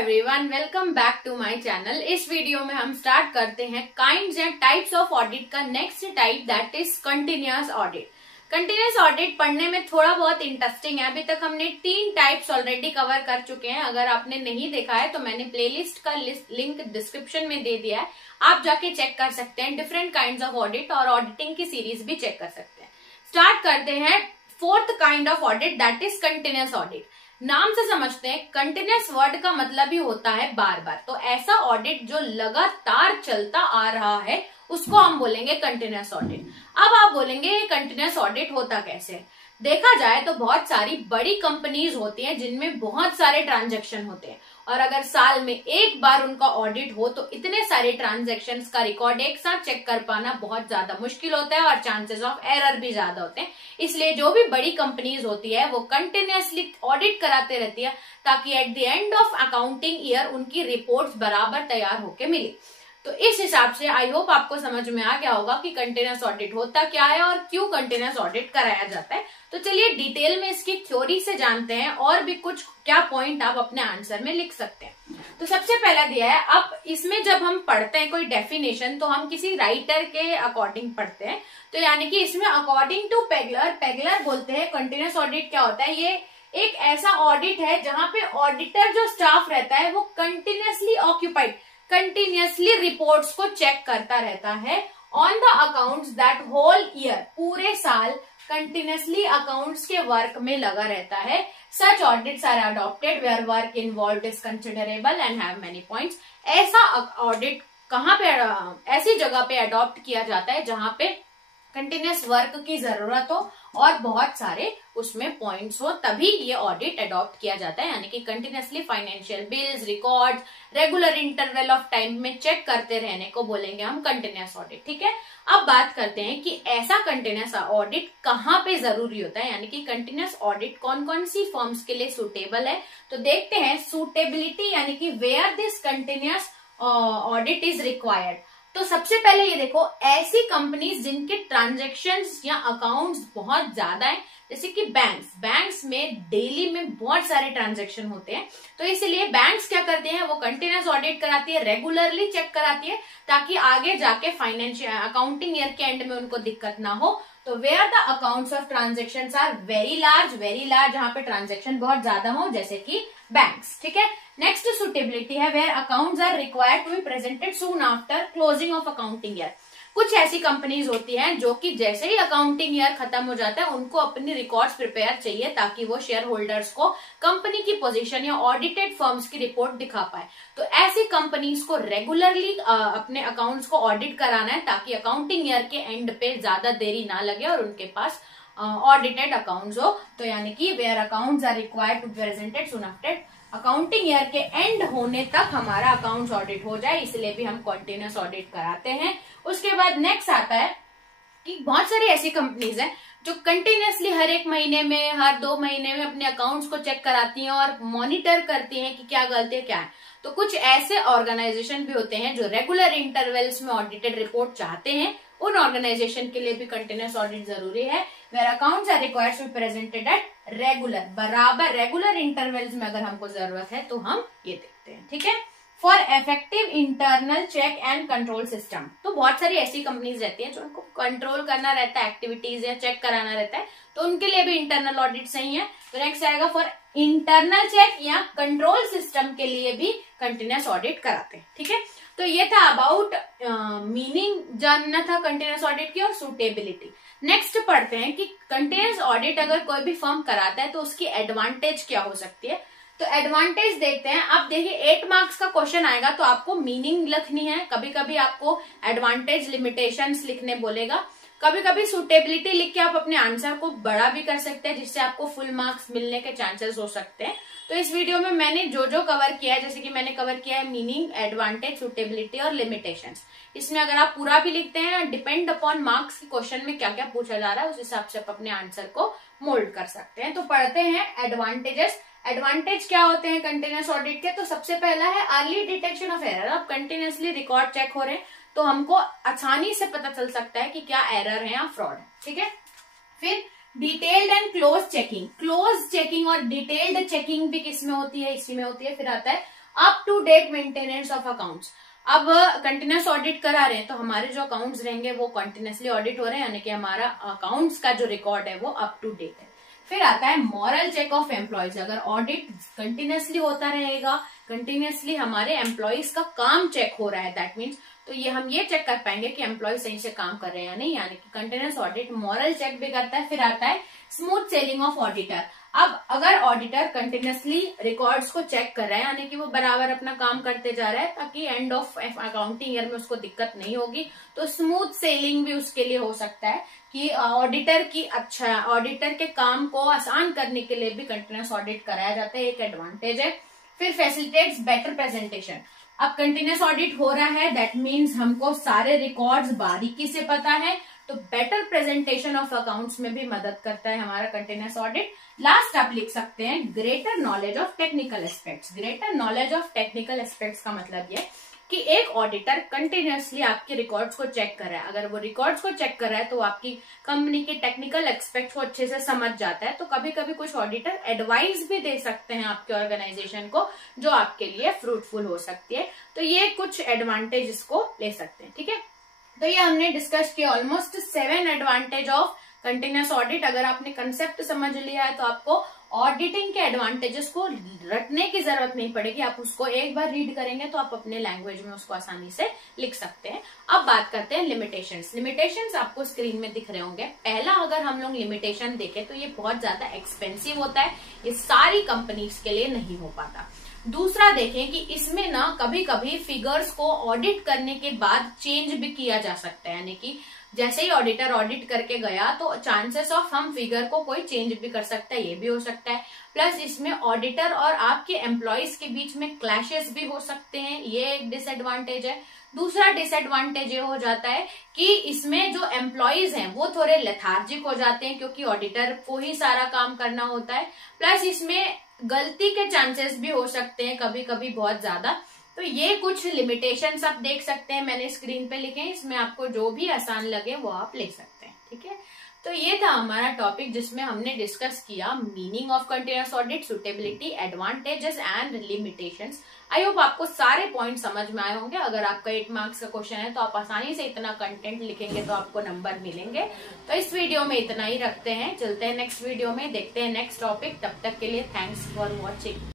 Everyone, welcome back to my channel. इस video में हम स्टार्ट करते हैं kinds and types of audit का next type, that is continuous audit. Continuous audit पढ़ने में थोड़ा बहुत इंटरेस्टिंग है। अभी तक हमने 3 टाइप्स ऑलरेडी कवर कर चुके हैं। अगर आपने नहीं देखा है तो मैंने प्लेलिस्ट का लिंक डिस्क्रिप्शन में दे दिया है, आप जाके चेक कर सकते हैं। डिफरेंट काइंड्स ऑफ ऑडिट और ऑडिटिंग की सीरीज भी चेक कर सकते हैं। स्टार्ट करते हैं 4th kind of audit, that is continuous audit. नाम से समझते हैं, कंटिन्यूअस वर्ड का मतलब ही होता है बार बार। तो ऐसा ऑडिट जो लगातार चलता आ रहा है उसको हम बोलेंगे कंटिन्यूअस ऑडिट। अब आप बोलेंगे कंटिन्यूअस ऑडिट होता कैसे? देखा जाए तो बहुत सारी बड़ी कंपनीज होती हैं जिनमें बहुत सारे ट्रांजैक्शन होते हैं, और अगर साल में एक बार उनका ऑडिट हो तो इतने सारे ट्रांजैक्शंस का रिकॉर्ड एक साथ चेक कर पाना बहुत ज्यादा मुश्किल होता है और चांसेस ऑफ एरर भी ज्यादा होते हैं। इसलिए जो भी बड़ी कंपनीज होती है वो कंटिन्यूअसली ऑडिट कराते रहती है ताकि at the end of accounting year उनकी रिपोर्ट्स बराबर तैयार होके मिले। तो इस हिसाब से आई होप आपको समझ में आ गया होगा कि कंटिन्यूअस ऑडिट होता क्या है और क्यों कंटिन्यूअस ऑडिट कराया जाता है। तो चलिए डिटेल में इसकी थ्योरी से जानते हैं और भी कुछ क्या पॉइंट आप अपने आंसर में लिख सकते हैं। तो सबसे पहला दिया है, अब इसमें जब हम पढ़ते हैं कोई डेफिनेशन तो हम किसी राइटर के अकॉर्डिंग पढ़ते हैं। तो यानी कि इसमें अकॉर्डिंग टू पेगलर बोलते हैं कंटिन्यूअस ऑडिट क्या होता है। ये एक ऐसा ऑडिट है जहां पे ऑडिटर जो स्टाफ रहता है वो कंटिन्यूअसली ऑक्यूपाइड, कंटिन्यूअसली रिपोर्ट्स को चेक करता रहता है on the accounts that whole year, पूरे साल कंटिन्यूअसली अकाउंट्स के वर्क में लगा रहता है। Such audits are adopted where work involved is considerable and have many points. ऐसा ऑडिट कहाँ पे, ऐसी जगह पे अडॉप्ट किया जाता है जहां पे कंटिन्यूअस वर्क की जरूरत हो और बहुत सारे उसमें पॉइंट्स हो, तभी ये ऑडिट अडॉप्ट किया जाता है। यानी कि continuously financial bills, records regular interval of time में चेक करते रहने को बोलेंगे हम कंटिन्यूअस ऑडिट। ठीक है, अब बात करते हैं कि ऐसा कंटिन्यूअस ऑडिट कहाँ पे जरूरी होता है, यानी कि कंटिन्यूअस ऑडिट कौन कौन सी फर्म्स के लिए सूटेबल है। तो देखते हैं सूटेबिलिटी, यानी कि where this continuous audit is required. तो सबसे पहले ये देखो, ऐसी कंपनीज जिनके ट्रांजैक्शंस या अकाउंट्स बहुत ज्यादा है, जैसे कि बैंक्स में डेली में बहुत सारे ट्रांजैक्शन होते हैं। तो इसलिए बैंक्स क्या करते हैं, वो कंटिन्यूअस ऑडिट कराती है, रेगुलरली चेक कराती है ताकि आगे जाके फाइनेंशियल अकाउंटिंग ईयर के एंड में उनको दिक्कत ना हो। तो where the accounts of transactions are very large, जहां पे ट्रांजेक्शन बहुत ज्यादा हो, जैसे कि बैंक्स। ठीक है, नेक्स्ट सुटेबिलिटी है where accounts are required to be presented soon after closing of accounting year. कुछ ऐसी कंपनीज होती हैं जो कि जैसे ही अकाउंटिंग ईयर खत्म हो जाता है उनको अपनी रिकॉर्ड्स प्रिपेयर चाहिए ताकि वो शेयर होल्डर्स को कंपनी की पोजीशन या ऑडिटेड फर्म्स की रिपोर्ट दिखा पाए। तो ऐसी कंपनीज को रेगुलरली अपने अकाउंट्स को ऑडिट कराना है ताकि अकाउंटिंग ईयर के एंड पे ज्यादा देरी ना लगे और उनके पास ऑडिटेड अकाउंट्स हो। तो यानी कि where accounts are required to be presented soon after accounting year के एंड होने तक हमारा अकाउंट्स ऑडिट हो जाए, इसलिए भी हम कंटिन्यूअस ऑडिट कराते हैं। उसके बाद नेक्स्ट आता है कि बहुत सारी ऐसी कंपनीज हैं जो कंटिन्यूअसली हर एक महीने में, हर 2 महीने में अपने अकाउंट्स को चेक कराती हैं और मॉनिटर करती हैं कि क्या गलती है क्या है। तो कुछ ऐसे ऑर्गेनाइजेशन भी होते हैं जो रेगुलर इंटरवल्स में ऑडिटेड रिपोर्ट चाहते हैं, उन ऑर्गेनाइजेशन के लिए भी कंटिन्यूअस ऑडिट जरूरी है। Where accounts are required to be presented at regular intervals में अगर हमको जरूरत है तो हम ये देखते हैं। ठीक है, for effective internal check and control system. तो बहुत सारी ऐसी कंपनीज रहती हैं जो उनको कंट्रोल करना रहता है, एक्टिविटीज या चेक कराना रहता है, तो उनके लिए भी इंटरनल ऑडिट सही है। तो नेक्स्ट आएगा फॉर इंटरनल चेक या कंट्रोल सिस्टम के लिए भी कंटिन्यूअस ऑडिट कराते हैं। ठीक है, तो ये था अबाउट मीनिंग जानना था कंटिन्यूअस ऑडिट की और सूटेबिलिटी। नेक्स्ट पढ़ते हैं कि कंटिन्यूअस ऑडिट अगर कोई भी फर्म कराता है तो उसकी एडवांटेज क्या हो सकती है। तो एडवांटेज देखते हैं। अब देखिए 8 मार्क्स का क्वेश्चन आएगा तो आपको मीनिंग लिखनी है, कभी कभी आपको एडवांटेज लिमिटेशंस लिखने बोलेगा, कभी कभी सूटेबिलिटी लिख के आप अपने आंसर को बड़ा भी कर सकते हैं जिससे आपको फुल मार्क्स मिलने के चांसेस हो सकते हैं। तो इस वीडियो में मैंने जो कवर किया है, जैसे कि मैंने कवर किया है मीनिंग, एडवांटेज, सूटेबिलिटी और लिमिटेशंस। इसमें अगर आप पूरा भी लिखते हैं, डिपेंड अपॉन मार्क्स के क्वेश्चन में क्या क्या पूछा जा रहा है उस हिसाब से आप अपने आंसर को मोल्ड कर सकते हैं। तो पढ़ते हैं एडवांटेजेस। एडवांटेज क्या होते हैं कंटिन्यूअस ऑडिट के। तो सबसे पहला है अर्ली डिटेक्शन ऑफ एरर। अब कंटिन्यूअसली रिकॉर्ड चेक हो रहे हैं तो हमको आसानी से पता चल सकता है कि क्या एरर है या फ्रॉड है। ठीक है, फिर डिटेल्ड एंड क्लोज चेकिंग और डिटेल्ड चेकिंग भी किसमें होती है, इसी में होती है। फिर आता है up to date maintenance of accounts. अब कंटिन्यूस ऑडिट करा रहे हैं तो हमारे जो अकाउंट्स रहेंगे वो कंटिन्यूसली ऑडिट हो रहे हैं, यानी कि हमारा अकाउंट्स का जो रिकॉर्ड है वो अप टू डेट है। फिर आता है मॉरल चेक ऑफ एम्प्लॉयज। अगर ऑडिट कंटिन्यूसली होता रहेगा, कंटिन्यूसली हमारे एम्प्लॉयज का काम चेक हो रहा है, दैट मीन्स तो ये हम ये चेक कर पाएंगे कि एम्प्लॉय सही से काम कर रहे हैं या नहीं, यानी कि कंटिन्यूस ऑडिट मॉरल चेक भी करता है। फिर आता है स्मूथ सेलिंग ऑफ ऑडिटर। अब अगर ऑडिटर कंटिन्यूसली रिकॉर्ड्स को चेक कर रहा है, यानी कि वो बराबर अपना काम करते जा रहा है ताकि एंड ऑफ अकाउंटिंग ईयर में उसको दिक्कत नहीं होगी, तो स्मूथ सेलिंग भी उसके लिए हो सकता है कि ऑडिटर के काम को आसान करने के लिए भी कंटिन्यूस ऑडिट कराया जाता है, एक एडवांटेज है। फिर फैसिलिटेट्स बेटर प्रेजेंटेशन। अब कंटिन्यूस ऑडिट हो रहा है, दैट मीन्स हमको सारे रिकॉर्ड्स बारीकी से पता है, तो बेटर प्रेजेंटेशन ऑफ अकाउंट्स में भी मदद करता है हमारा कंटिन्यूस ऑडिट। लास्ट आप लिख सकते हैं greater knowledge of technical aspects. Greater knowledge of technical aspects का मतलब ये कि एक ऑडिटर कंटिन्यूसली आपके रिकॉर्ड्स को चेक कर रहा है। अगर वो रिकॉर्ड्स को चेक कर रहा है तो आपकी कंपनी के टेक्निकल एस्पेक्ट्स को अच्छे से समझ जाता है, तो कभी कभी कुछ ऑडिटर एडवाइस भी दे सकते हैं आपके ऑर्गेनाइजेशन को, जो आपके लिए फ्रूटफुल हो सकती है। तो ये कुछ एडवांटेज इसको ले सकते हैं, ठीक है। तो ये हमने डिस्कस किया almost 7 advantage of continuous audit. अगर आपने कंसेप्ट समझ लिया है तो आपको ऑडिटिंग के एडवांटेजेस को रटने की जरूरत नहीं पड़ेगी, आप उसको एक बार रीड करेंगे तो आप अपने लैंग्वेज में उसको आसानी से लिख सकते हैं। अब बात करते हैं लिमिटेशंस। लिमिटेशंस आपको स्क्रीन में दिख रहे होंगे। पहला अगर हम लोग लिमिटेशन देखें तो ये बहुत ज्यादा एक्सपेंसिव होता है, ये सारी कंपनीज के लिए नहीं हो पाता। दूसरा देखें कि इसमें ना कभी कभी फिगर्स को ऑडिट करने के बाद चेंज भी किया जा सकता है, यानी कि जैसे ही ऑडिटर ऑडिट करके गया तो चांसेस ऑफ हम फिगर को कोई चेंज भी कर सकता है, ये भी हो सकता है। प्लस इसमें ऑडिटर और आपके एम्प्लॉयज के बीच में क्लैशेस भी हो सकते हैं, ये एक डिसएडवांटेज है। दूसरा डिसएडवांटेज ये हो जाता है कि इसमें जो एम्प्लॉयज हैं वो थोड़े लेथार्जिक हो जाते हैं, क्योंकि ऑडिटर को ही सारा काम करना होता है। प्लस इसमें गलती के चांसेस भी हो सकते हैं कभी कभी बहुत ज्यादा। तो ये कुछ लिमिटेशंस आप देख सकते हैं, मैंने स्क्रीन पे लिखे हैं, इसमें आपको जो भी आसान लगे वो आप ले सकते हैं, ठीक है। तो ये था हमारा टॉपिक जिसमें हमने डिस्कस किया meaning of continuous audit, suitability, advantages and limitations. I hope आपको सारे पॉइंट समझ में आए होंगे। अगर आपका 8 मार्क्स का क्वेश्चन है तो आप आसानी से इतना कंटेंट लिखेंगे तो आपको नंबर मिलेंगे। तो इस वीडियो में इतना ही रखते हैं, चलते हैं नेक्स्ट वीडियो में, देखते हैं नेक्स्ट टॉपिक। तब तक के लिए थैंक्स फॉर वॉचिंग।